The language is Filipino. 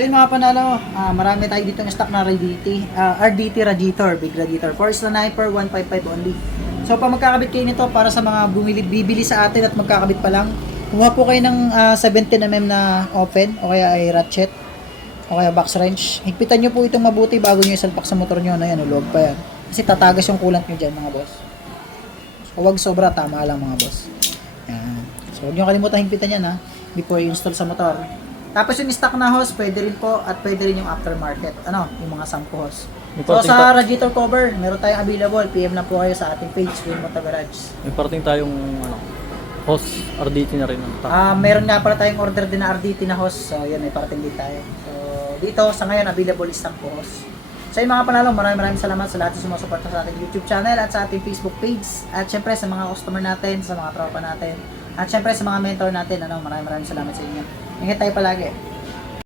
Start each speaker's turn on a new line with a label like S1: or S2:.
S1: So yun mga panalo, ah, marami tayo dito ng stock na RDT, ah, RDT radiator, big radiator. For sniper, 155 only. So pag magkakabit kayo nito para sa mga bumili, bibili sa atin at magkakabit pa lang, kumuha po kayo ng ah, 17mm na open o kaya ay ratchet o kaya box wrench. Higpitan nyo po itong mabuti bago nyo isalpak sa motor nyo na yan, ulog pa yan. Kasi tatagas yung coolant nyo dyan mga boss. So, huwag sobra, tama lang mga boss. Yan. So huwag nyo kalimutan higpitan yan ha, before i-install sa motor. Tapos yung stock na hose, pwede rin po at pwede rin yung aftermarket. Ano, yung mga sampo hose.
S2: May
S1: So sa
S2: ta-
S1: radiator cover, meron tayong available. PM na po kayo sa ating page, Green Motor Garage.
S2: may parating tayong ano, host RDT na rin. Ano,
S1: Ah, meron nga pala tayong order din na RDT na hose. So, yan, may parating din tayo. So, dito, sa ngayon, available is sampo hose. So, yung mga panalo, maraming maraming salamat sa lahat sa sumusuporta sa ating YouTube channel at sa ating Facebook page. At syempre, sa mga customer natin, sa mga tropa natin. At syempre, sa mga mentor natin, ano, maraming maraming salamat sa inyo. Ingat tayo palagi.